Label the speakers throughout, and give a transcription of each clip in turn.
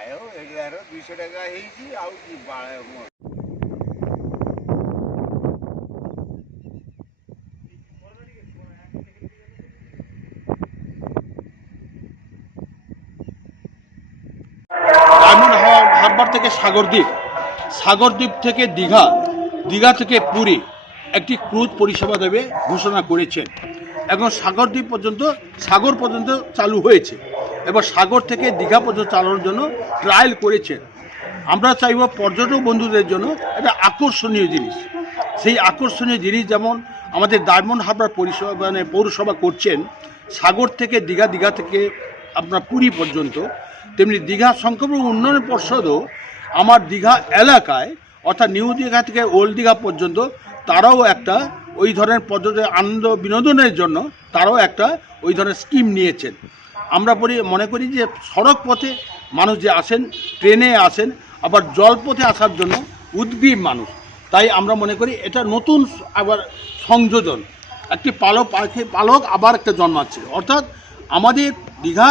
Speaker 1: যাই
Speaker 2: হারবার থেকে সাগরদ্বীপ সাগরদ্বীপ থেকে দীঘা দীঘা থেকে পুরী একটি ক্রুজ পরিষেবা দেবে ঘোষণা করেছেন। এবং সাগরদ্বীপ পর্যন্ত, সাগর পর্যন্ত চালু হয়েছে। এবার সাগর থেকে দীঘা পর্যন্ত চালানোর জন্য ট্রায়াল করেছেন আমরা চাইব পর্যটক বন্ধুদের জন্য একটা আকর্ষণীয় জিনিস। সেই আকর্ষণীয় জিনিস যেমন আমাদের ডায়মন্ড হারবার পরিষেবা মানে পৌরসভা করছেন, সাগর থেকে দীঘা দীঘা থেকে আপনার পুরী পর্যন্ত। তেমনি দীঘা সংক্রমণ উন্নয়ন পর্ষদও আমার দীঘা এলাকায়, অর্থাৎ নিউ দীঘা থেকে ওল্ড দীঘা পর্যন্ত তারাও একটা ওই ধরনের পর্যটন আনন্দ বিনোদনের জন্য তারাও একটা ওই ধরনের স্কিম নিয়েছেন। আমরা মনে করি যে সড়ক পথে মানুষ যে আসেন, ট্রেনে আসেন, আবার জলপথে আসার জন্য উদ্গ্রীব মানুষ। তাই আমরা মনে করি এটা নতুন আবার সংযোজন। একটি পালক পাখি, পালক আবার একটা জন্মাচ্ছে। অর্থাৎ আমাদের দীঘা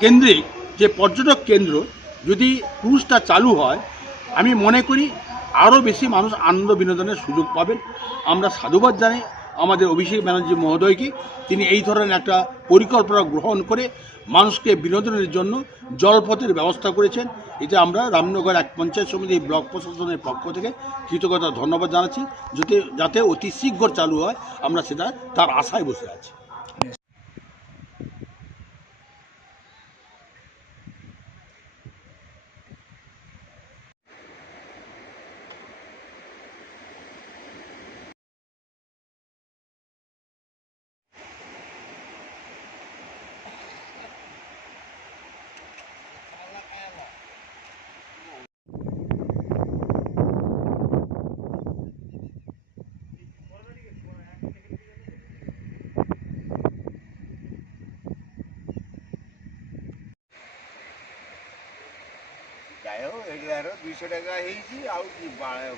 Speaker 2: কেন্দ্রিক যে পর্যটক কেন্দ্র, যদি ক্রুজটা চালু হয়, আমি মনে করি আরও বেশি মানুষ আনন্দ বিনোদনের সুযোগ পাবেন। আমরা সাধুবাদ জানাই। আমাদের অভিষেক ব্যানার্জি মহোদয়কে তিনি এই ধরনের একটা পরিকল্পনা গ্রহণ করে মানুষকে বিনোদনের জন্য জলপথের ব্যবস্থা করেছেন। এতে আমরা রামনগর এক পঞ্চায়েত সমিতি ব্লক প্রশাসনের পক্ষ থেকে কৃতজ্ঞতা, ধন্যবাদ জানাচ্ছি। যাতে অতি শীঘ্র চালু হয়, আমরা সেটা তার আশায় বসে আছি।
Speaker 1: টাকা হয়েছি আর কি বাড়ে